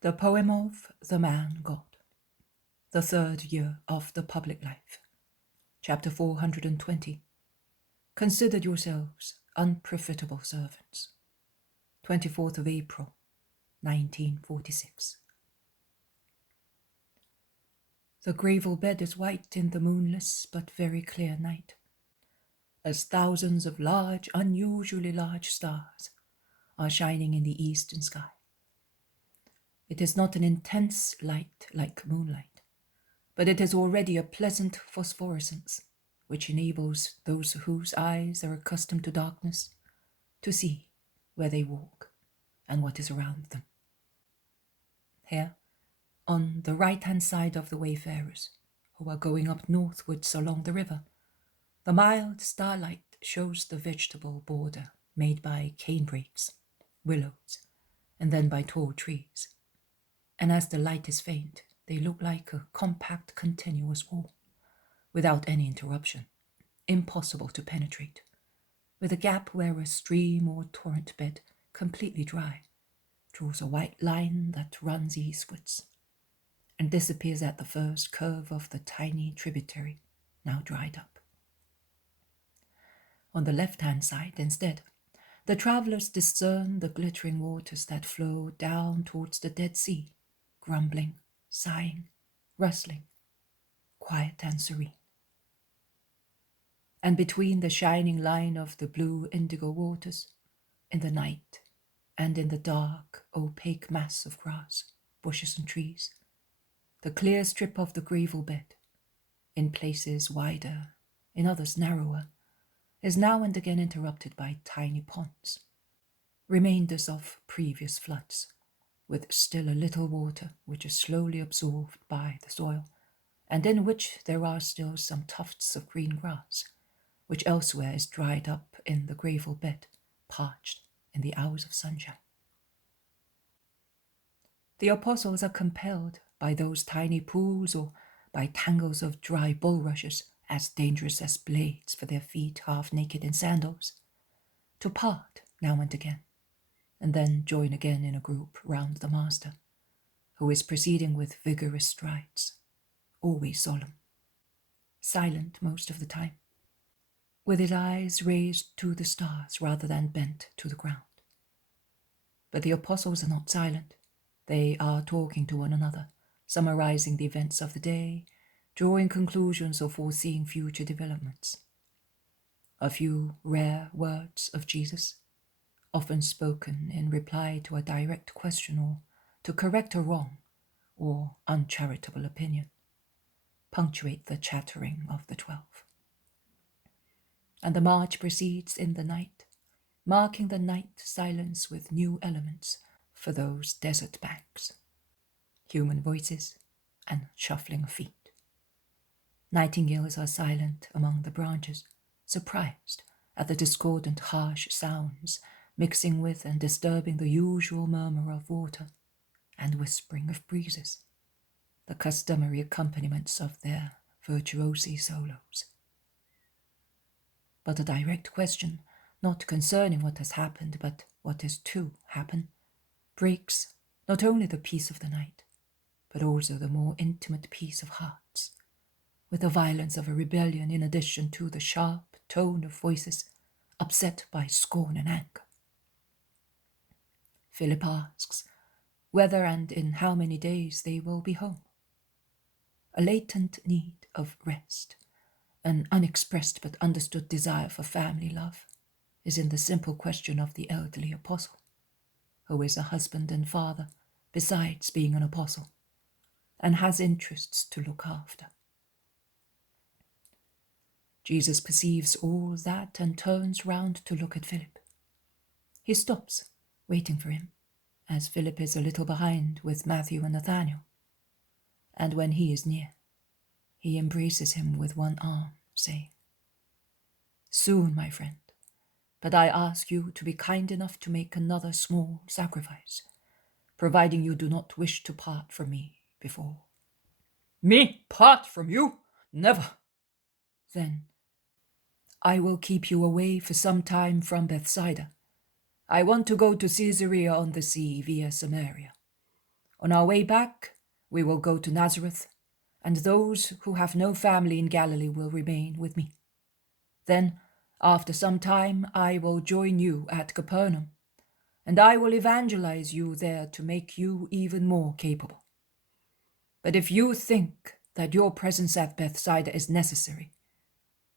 The Poem of the Man God. The Third Year of the Public Life. Chapter 420. Consider yourselves unprofitable servants. 24th of April, 1946. The gravel bed is white in the moonless but very clear night, as thousands of large, unusually large stars are shining in the eastern sky. It is not an intense light like moonlight, but it is already a pleasant phosphorescence, which enables those whose eyes are accustomed to darkness to see where they walk and what is around them. Here, on the right-hand side of the wayfarers who are going up northwards along the river, the mild starlight shows the vegetable border made by canebrakes, willows, and then by tall trees. And as the light is faint, they look like a compact, continuous wall, without any interruption, impossible to penetrate, with a gap where a stream or torrent bed, completely dry, draws a white line that runs eastwards, and disappears at the first curve of the tiny tributary, now dried up. On the left-hand side, instead, the travellers discern the glittering waters that flow down towards the Dead Sea, grumbling, sighing, rustling, quiet and serene. And between the shining line of the blue indigo waters, in the night, and in the dark, opaque mass of grass, bushes and trees, the clear strip of the gravel bed, in places wider, in others narrower, is now and again interrupted by tiny ponds, remainders of previous floods, with still a little water which is slowly absorbed by the soil, and in which there are still some tufts of green grass, which elsewhere is dried up in the gravel bed, parched in the hours of sunshine. The apostles are compelled by those tiny pools or by tangles of dry bulrushes, as dangerous as blades for their feet half naked in sandals, to part now and again, and then join again in a group round the Master, who is proceeding with vigorous strides, always solemn, silent most of the time, with his eyes raised to the stars rather than bent to the ground. But the apostles are not silent. They are talking to one another, summarizing the events of the day, drawing conclusions or foreseeing future developments. A few rare words of Jesus, often spoken in reply to a direct question or to correct a wrong or uncharitable opinion, punctuate the chattering of the 12. And the march proceeds in the night, marking the night silence with new elements for those desert banks, human voices and shuffling of feet. Nightingales are silent among the branches, surprised at the discordant harsh sounds mixing with and disturbing the usual murmur of water and whispering of breezes, the customary accompaniments of their virtuosi solos. But a direct question, not concerning what has happened, but what is to happen, breaks not only the peace of the night, but also the more intimate peace of hearts, with the violence of a rebellion in addition to the sharp tone of voices upset by scorn and anger. Philip asks whether and in how many days they will be home. A latent need of rest, an unexpressed but understood desire for family love, is in the simple question of the elderly apostle, who is a husband and father besides being an apostle, and has interests to look after. Jesus perceives all that and turns round to look at Philip. He stops, waiting for him, as Philip is a little behind with Matthew and Nathanael, and when he is near, he embraces him with one arm, saying, "Soon, my friend, but I ask you to be kind enough to make another small sacrifice, providing you do not wish to part from me before." "Me part from you? Never." "Then I will keep you away for some time from Bethsaida. I want to go to Caesarea on the sea via Samaria. On our way back, we will go to Nazareth, and those who have no family in Galilee will remain with me. Then, after some time, I will join you at Capernaum, and I will evangelize you there to make you even more capable. But if you think that your presence at Bethsaida is necessary,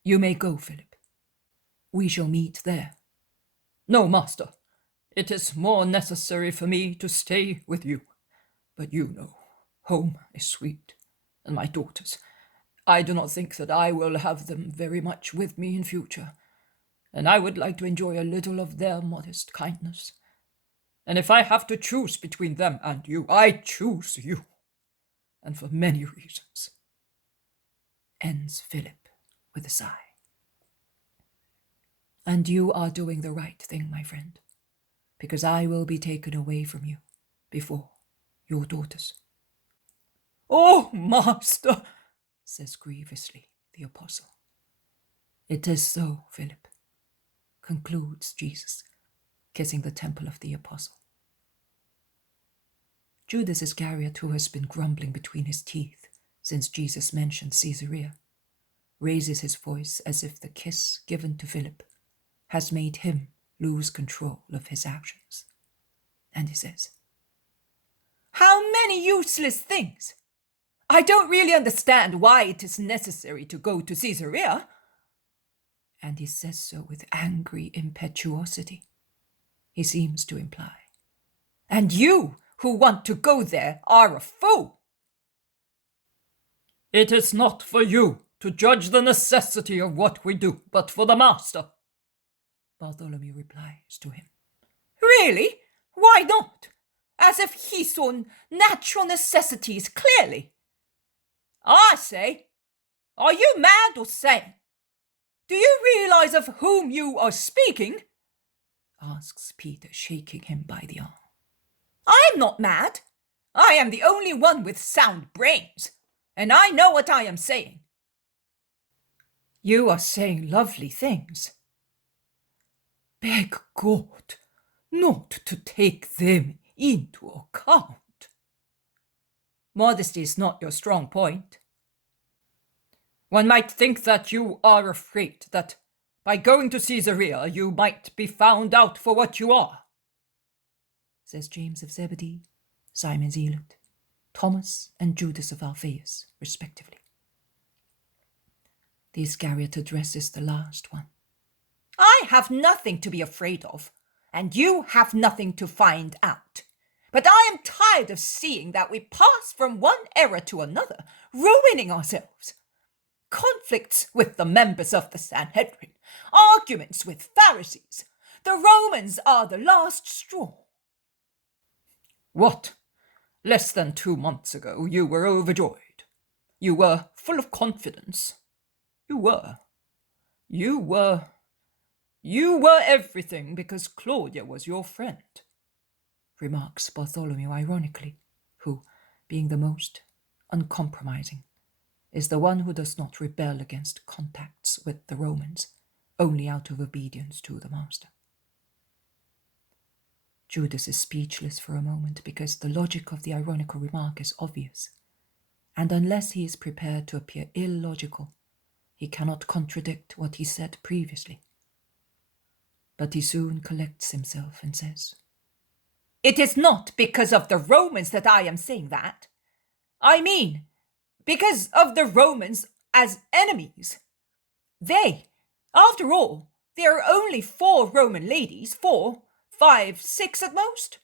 you may go, Philip. We shall meet there." "No, Master. It is more necessary for me to stay with you. But you know, home is sweet, and my daughters. I do not think that I will have them very much with me in future, and I would like to enjoy a little of their modest kindness. And if I have to choose between them and you, I choose you, and for many reasons," ends Philip with a sigh. "And you are doing the right thing, my friend, because I will be taken away from you before your daughters." "Oh, Master," says grievously the apostle. "It is so, Philip," concludes Jesus, kissing the temple of the apostle. Judas Iscariot, who has been grumbling between his teeth since Jesus mentioned Caesarea, raises his voice as if the kiss given to Philip has made him lose control of his actions. And he says, "How many useless things! I don't really understand why it is necessary to go to Caesarea." And he says so with angry impetuosity. He seems to imply, "And you who want to go there are a fool." "It is not for you to judge the necessity of what we do, but for the Master," Bartholomew replies to him. "Really? Why not? As if he saw natural necessities clearly. I say, are you mad or sane? Do you realize of whom you are speaking?" asks Peter, shaking him by the arm. "I am not mad. I am the only one with sound brains, and I know what I am saying." "You are saying lovely things." "Beg God not to take them into account." "Modesty is not your strong point. One might think that you are afraid that by going to Caesarea you might be found out for what you are," says James of Zebedee, Simon Zealot, Thomas and Judas of Alphaeus, respectively. The Iscariot addresses the last one. "I have nothing to be afraid of, and you have nothing to find out. But I am tired of seeing that we pass from one error to another, ruining ourselves. Conflicts with the members of the Sanhedrin, arguments with Pharisees. The Romans are the last straw." "What? Less than 2 months ago you were overjoyed. You were full of confidence. You were everything because Claudia was your friend," remarks Bartholomew ironically, who, being the most uncompromising, is the one who does not rebel against contacts with the Romans, only out of obedience to the Master. Judas is speechless for a moment because the logic of the ironical remark is obvious, and unless he is prepared to appear illogical, he cannot contradict what he said previously. But he soon collects himself and says, "It is not because of the Romans that I am saying that. I mean, because of the Romans as enemies. After all, there are only 4 Roman ladies, 4, 5, 6 at most.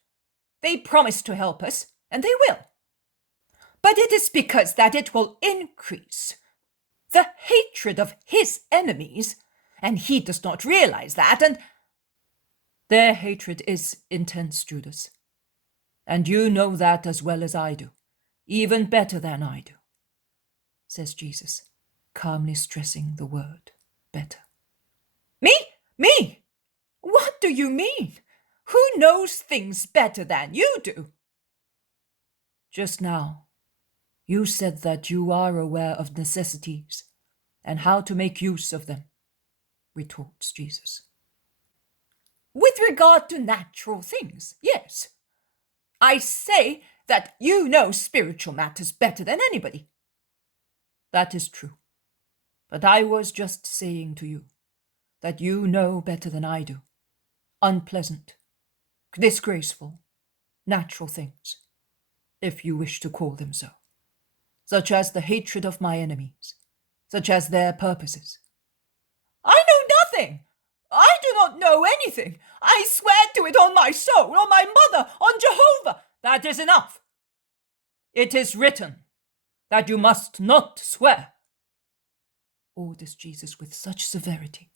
They promise to help us, and they will. But it is because that it will increase the hatred of his enemies, and he does not realize that, and—" "Their hatred is intense, Judas, and you know that as well as I do, even better than I do," says Jesus, calmly stressing the word better. Me? What do you mean? Who knows things better than you do?" "Just now, you said that you are aware of necessities and how to make use of them," retorts Jesus. "With regard to natural things, yes. I say that you know spiritual matters better than anybody. That is true. But I was just saying to you that you know better than I do. Unpleasant, disgraceful, natural things, if you wish to call them so, such as the hatred of my enemies, such as their purposes. I know nothing. I do not know anything. I swear to it on my soul, on my mother, on Jehovah. That is enough. It is written that you must not swear, orders Jesus with such severity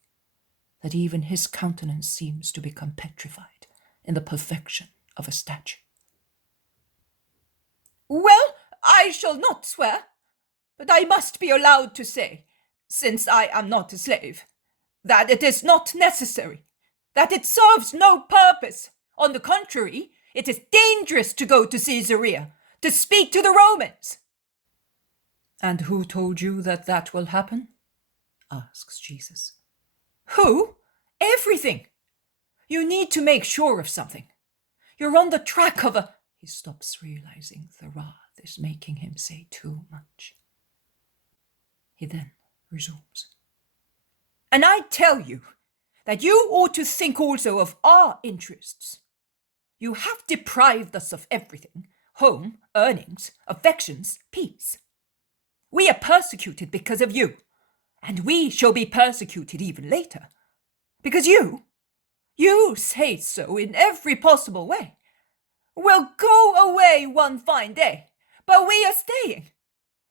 that even his countenance seems to become petrified in the perfection of a statue. Well, I shall not swear, but I must be allowed to say, since I am not a slave, that it is not necessary, that it serves no purpose. On the contrary, it is dangerous to go to Caesarea, to speak to the Romans. And who told you that that will happen? Asks Jesus. Who? Everything. You need to make sure of something. You're on the track of a... He stops, realizing the wrath is making him say too much. He then resumes. And I tell you that you ought to think also of our interests. You have deprived us of everything: home, earnings, affections, peace. We are persecuted because of you, and we shall be persecuted even later. Because you say so in every possible way. We'll go away one fine day, but we are staying.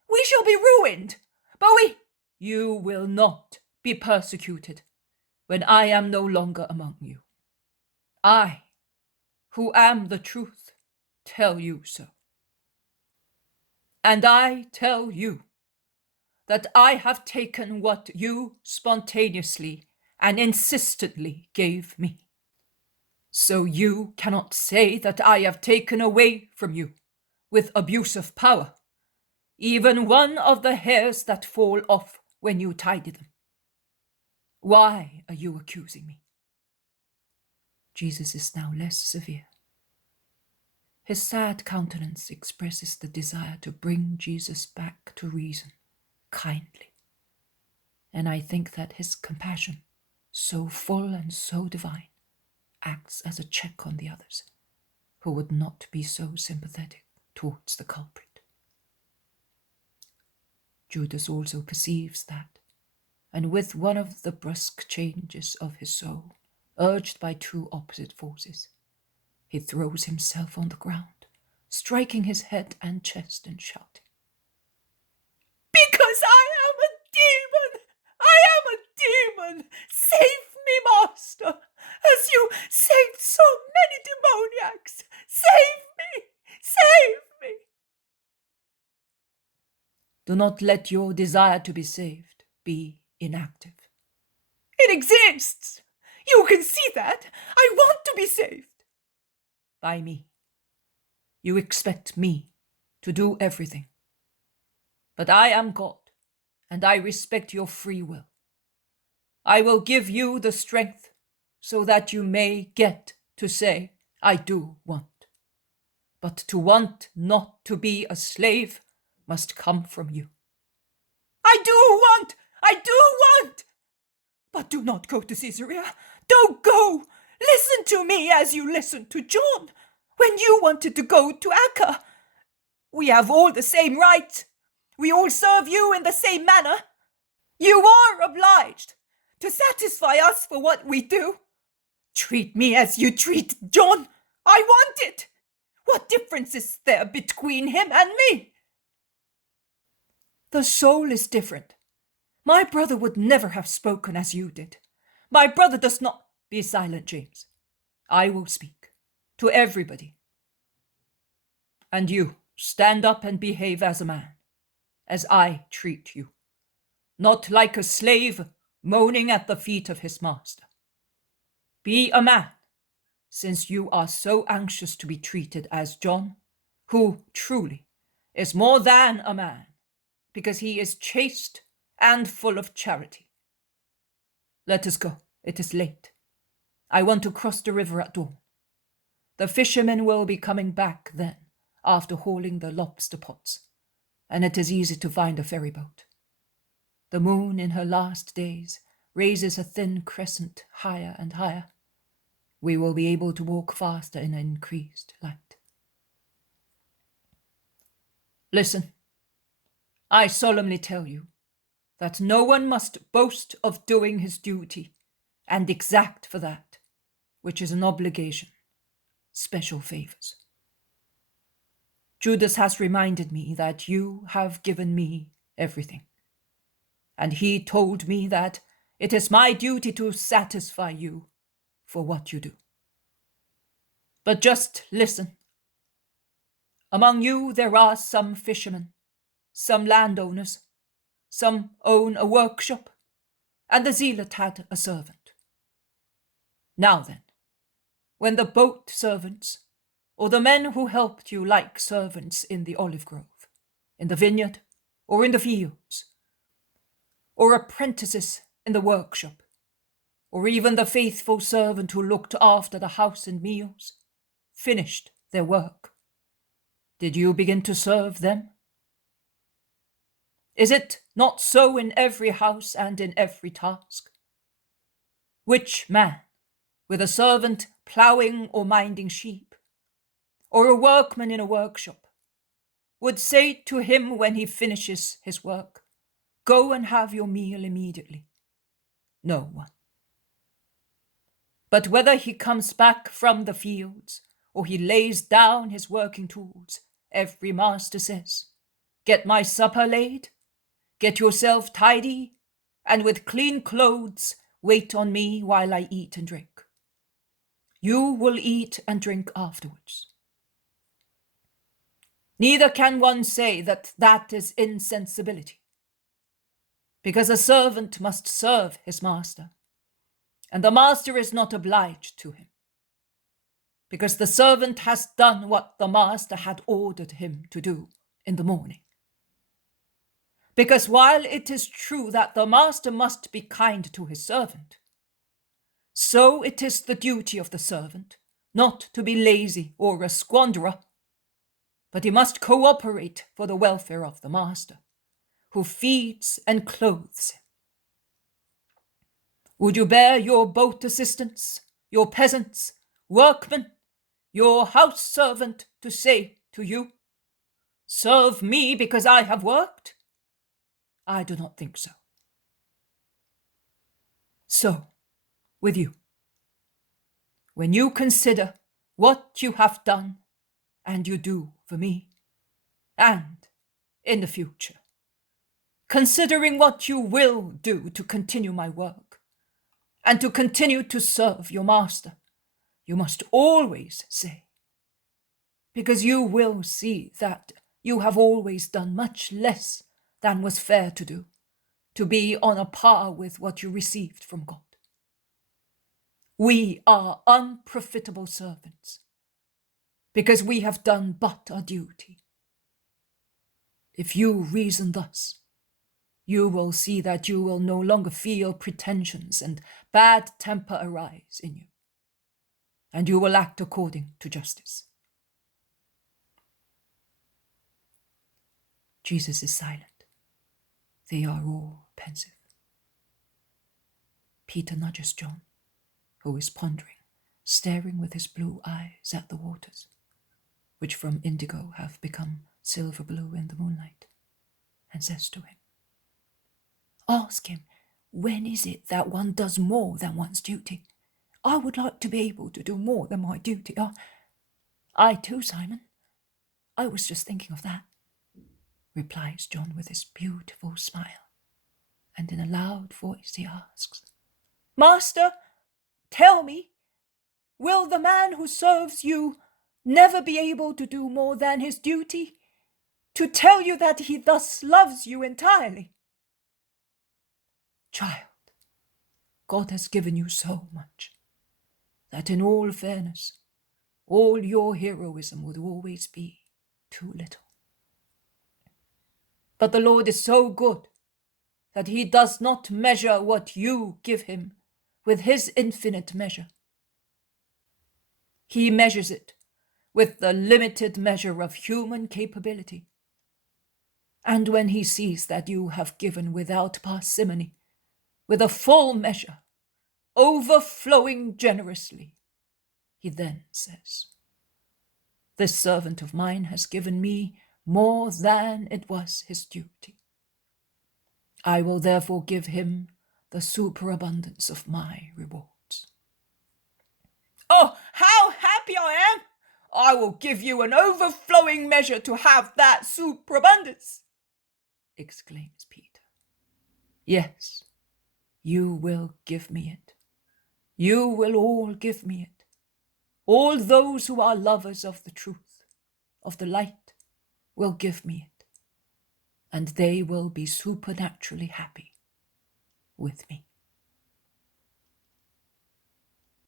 We shall be ruined, but You will not be persecuted when I am no longer among you. I, who am the truth, tell you so. And I tell you that I have taken what you spontaneously and insistently gave me. So you cannot say that I have taken away from you, with abuse of power, even one of the hairs that fall off when you tidy them. Why are you accusing me? Jesus is now less severe. His sad countenance expresses the desire to bring Jesus back to reason, kindly. And I think that his compassion, so full and so divine, acts as a check on the others, who would not be so sympathetic towards the culprit. Judas also perceives that, and with one of the brusque changes of his soul, urged by two opposite forces, he throws himself on the ground, striking his head and chest and shouting, "Because I am a demon! I am a demon! Save me, Master, as you saved so many demoniacs! Save me! Save me!" Do not let your desire to be saved be inactive. It exists! You can see that! I want to be saved! By me. You expect me to do everything. But I am God, and I respect your free will. I will give you the strength so that you may get to say, I do want. But to want not to be a slave must come from you. I do want! I do want! But do not go to Caesarea. Don't go! Listen to me as you listened to John when you wanted to go to Acca. We have all the same rights. We all serve you in the same manner. You are obliged to satisfy us for what we do. Treat me as you treat John. I want it. What difference is there between him and me? The soul is different. My brother would never have spoken as you did. My brother does not... Be silent, James. I will speak to everybody. And you, stand up and behave as a man, as I treat you, not like a slave moaning at the feet of his master. Be a man, since you are so anxious to be treated as John, who truly is more than a man, because he is chaste and full of charity. Let us go. It is late. I want to cross the river at dawn. The fishermen will be coming back then. after hauling the lobster pots, and it is easy to find a ferry boat. The moon in her last days raises a thin crescent higher and higher. We will be able to walk faster in an increased light. Listen, I solemnly tell you that no one must boast of doing his duty and exact for that, which is an obligation, special favors. Judas has reminded me that you have given me everything, and he told me that it is my duty to satisfy you for what you do. But just listen. Among you there are some fishermen, some landowners, some own a workshop, and the zealot had a servant. Now then, when the boat servants, or the men who helped you like servants in the olive grove, in the vineyard, or in the fields, or apprentices in the workshop, or even the faithful servant who looked after the house and meals, finished their work, did you begin to serve them? Is it not so in every house and in every task? Which man, with a servant ploughing or minding sheep, or a workman in a workshop, would say to him when he finishes his work, "Go and have your meal immediately"? No one. But whether he comes back from the fields, or he lays down his working tools, every master says, "Get my supper laid, get yourself tidy, and with clean clothes wait on me while I eat and drink. You will eat and drink afterwards." Neither can one say that that is insensibility, because a servant must serve his master, and the master is not obliged to him, because the servant has done what the master had ordered him to do in the morning. Because while it is true that the master must be kind to his servant, so it is the duty of the servant not to be lazy or a squanderer, but he must cooperate for the welfare of the master, who feeds and clothes him. Would you bear your boat assistants, your peasants, workmen, your house servant to say to you, "Serve me because I have worked"? I do not think so. So, with you, when you consider what you have done and you do for me, and in the future, considering what you will do to continue my work and to continue to serve your master, you must always say, because you will see that you have always done much less than was fair to do, to be on a par with what you received from God. We are unprofitable servants, because we have done but our duty. If you reason thus, you will see that you will no longer feel pretensions and bad temper arise in you, and you will act according to justice. Jesus is silent. They are all pensive. Peter nudges John, who is pondering, staring with his blue eyes at the waters, which from indigo have become silver blue in the moonlight, and says to him, "Ask him, when is it that one does more than one's duty? I would like to be able to do more than my duty. I too, Simon. I was just thinking of that," replies John with his beautiful smile, and in a loud voice he asks, "Master, tell me, will the man who serves you never be able to do more than his duty, to tell you that he thus loves you entirely?" Child, God has given you so much that in all fairness, all your heroism would always be too little. But the Lord is so good that he does not measure what you give him with his infinite measure. He measures it with the limited measure of human capability. And when he sees that you have given without parsimony, with a full measure, overflowing generously, he then says, "This servant of mine has given me more than it was his duty. I will therefore give him the superabundance of my rewards." "Oh, how happy I am! I will give you an overflowing measure to have that superabundance," exclaims Peter. "Yes, you will give me it. You will all give me it. All those who are lovers of the truth, of the light, will give me it, and they will be supernaturally happy with me."